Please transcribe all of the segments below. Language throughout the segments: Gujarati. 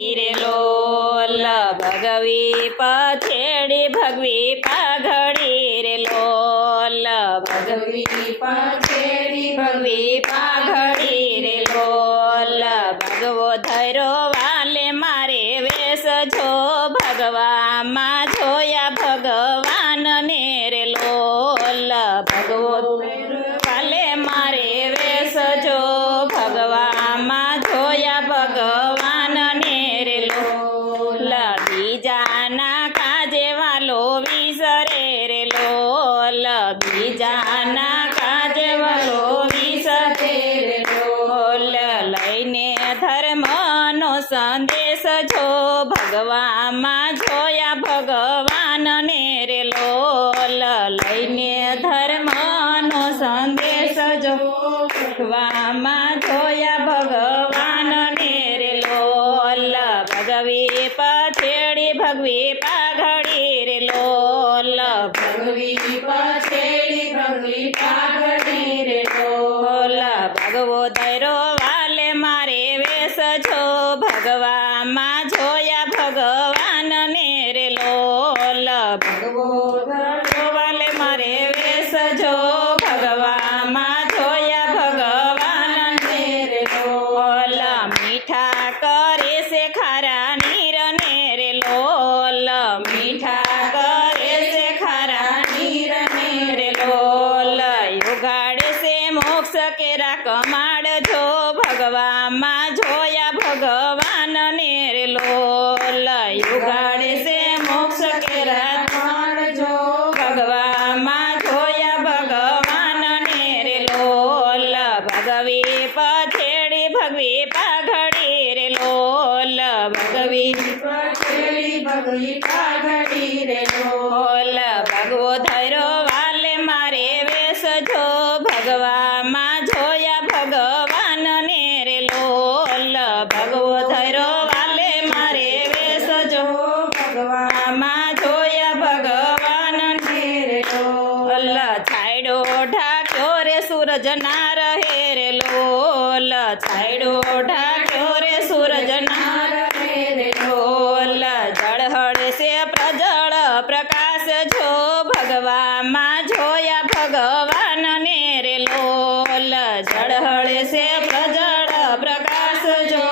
રે લોલ ભગવી પછેડી ભગવી પાઘડી રે લોલ ભગવી પછેડી ભગવી પાઘડી રે લોલ ભગવો ધૈરો વાલે મારે વેશ જો ભગવામાં જોયા ભગવાન ને રે લોલ ભગવો વાલે મારે વેશ જો ભગવામાં જોયા ભગવાન ને રે લોલ બીજાના કાજે વાલો વિસરે રે લોલ બીજાના કાજે વાલો વિસરે રે લોલ લઈને ધર્મનો સંદેશ જો ભગવામાં જોયા ભગવાન ને રે લોલ લઈને ધર્મનો સંદેશ જો ભગવામાં જોયા ભગવાન ને રે લોલ ભગવી પછેડી ભગવી પાઘડી રે લોલ ભગવી પછેડી ભગવી પાઘડી રે લોલ ભગવો ધૈરો વાલે મારે વેશ જો ભગવામાં જોયા ભગવાન ને રે લોલ ભગવો ધૈરો વાલે મારે વેશ જો ભગવામાં જોયા ભગવાન ને રે લોલ મીઠા કરે છે ખારા નીર ને રે લોલ મીઠા કરે છે ખારા નીર ને રે લોલ યુગાડે છે મોક્ષ કેરા કમાડ જો ભગવામાં જોયા ભગવાન ને રે લોલ યુગાડે છે મોક્ષ કેરા કમાડ જો ભગવામાં જોયા ભગવાન ને રે લોલ ભગવી પછેડી ભગવી પાઘડી રે લોલ ભગવી પછેડી ભગવી પાઘડી રે લોલ ભગવો ધૈરો વાલે મારે વેશ જો ભગવામાં જોયા ભગવાન ને રે લોલ ભગવો ધૈરો વાલે મારે વેશ જો ભગવામાં જોયા ભગવાન ને રે લોલ છાયડો ઢાક્યો રે સૂરજ ના રહે રે લોલ છાયડો ઢાક્યો રે સૂરજ ના રહે રે લોલ જળહળ છે પ્રજળ પ્રકાશ જો ભગવામાં જોયા ભગવાન ને રે લોલ જળહળ છે પ્રજળ પ્રકાશ જો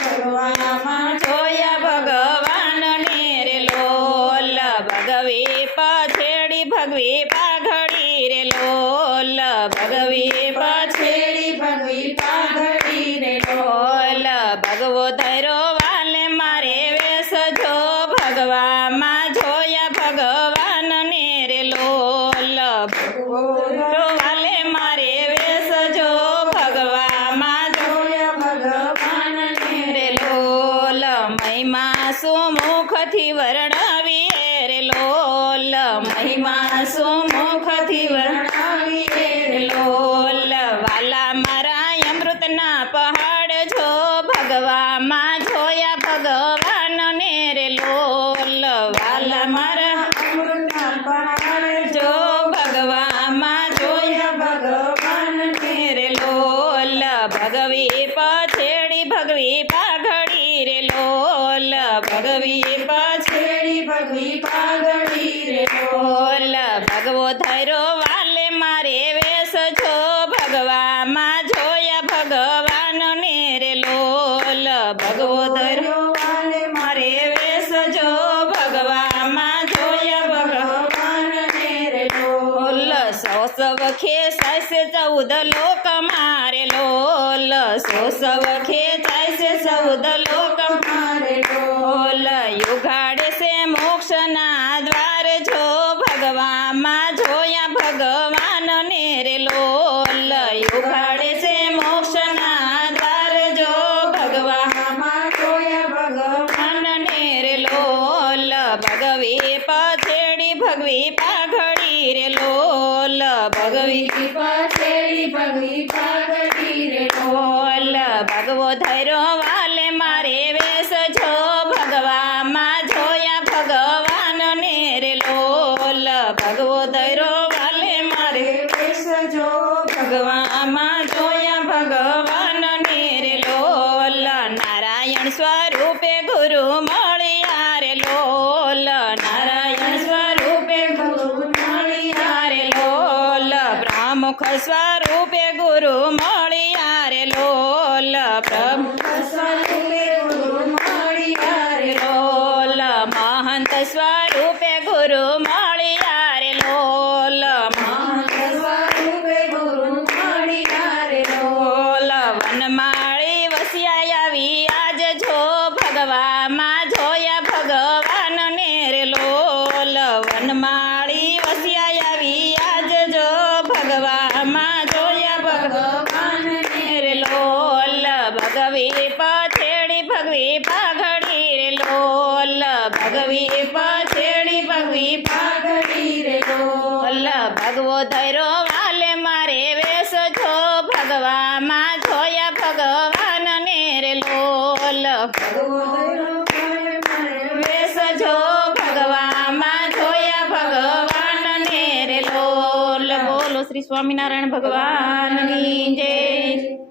ભગવામાં જોયા ભગવાન ને રે લોલ ભગવી પછેડી ભગવી પાઘડી રે લોલ ભગવી પછેડી ભગવી પાઘડી રે લોલ ભગવો ધૈરો વાલે મારે વેશ જો ભગવામાં જોયા ભગવાન ને રે લોલ ભગવો ધૈરો વાલે મારે વેશ જો ભગવામાં જોયા ભગવાન ને રે લોલ મહિમા સુમુખથી વર્ણવીએ રે લોલ મહિમા સુમુખથી વર્ણવીએ રે લોલ વાલા મારા અમૃતના પહાડ જો ભગવામાં જોયા ભગવાન ને રે લોલ વાલા મારા અમૃતના પહાડ જો ભગવામાં જોયા ભગવાન ને રે લોલ ભગવી પછેડી ભગવી પાઘડી રે લોલ ભગવી પછેડી ભગવી પાઘડી રે લોલ ભગવો ધૈરો વાલે મારે વેશ જો ભગવામાં જોયા ભગવાન ને રે લોલ ભગવો ધૈરો વાલે મારે વેશ જો ભગવામાં જોયા ભગવાન ને રે લોલ સૌસવખે સાસે 14 લોક મારે લોલ સૌસવખે સાસે 14 લોક મારે લોલ યુગાડે છે મોક્ષના દ્વાર જો ભગવામાં જોયા ભગવાન ને રે લોલ યુગાડે છે મોક્ષના દ્વાર જો ભગવામાં જોયા ભગવાન ને રે લોલ ભગવી પછેડી ભગવી પાઘડી રે લોલ ભગવી પછેડી ભગવી પાઘડી રે લોલ ભગવો ધૈરો વાલે મારે વેશ જો ભગવામાં જોયા ભગવાન ને રે લોલ ભગવો ધૈરો વાલે મારે વેશ જો ભગવામાં જોયા ભગવાન ને રે લોલ નારાયણ સ્વરૂપે ગુરુ મળ્યા રે લોલ નારાયણ સ્વરૂપે ગુરુ મળ્યા રે લોલ પ્રમુખ સ્વરૂપે ગુરુ મળ્યા રે લોલ પ્રમુખ સ્વરૂપે ગુરુ મળ્યા રે લોલ મહંત સ્વરૂપે ગુરુ મળ્યા રે લોલ મહંત સ્વરૂપે ગુરુ મળ્યા રે લોલ વનમાળી વસિયા આવી આજ જો ભગવામાં જોયા ભગવાન ને રે લોલ વનમાળી વસિયા આવી આજ જો ભગવામાં જોયા ભગવાન ને રે લોલ ભગવી પછેડી ભગવી પાઘડી રે લોલ ભગવી પછેડી ભગવી પાઘડી રે લોલ ભગવો ધૈરો વાલે મારે વેશ જો ભગવામાં જોયા ભગવાન ને રે લોલ ભગવો ધૈરો વાલે મારે વેશ જો ભગવામાં જોયા ભગવાન ને રે લોલ બોલો શ્રી સ્વામિનારાયણ ભગવાનની જય.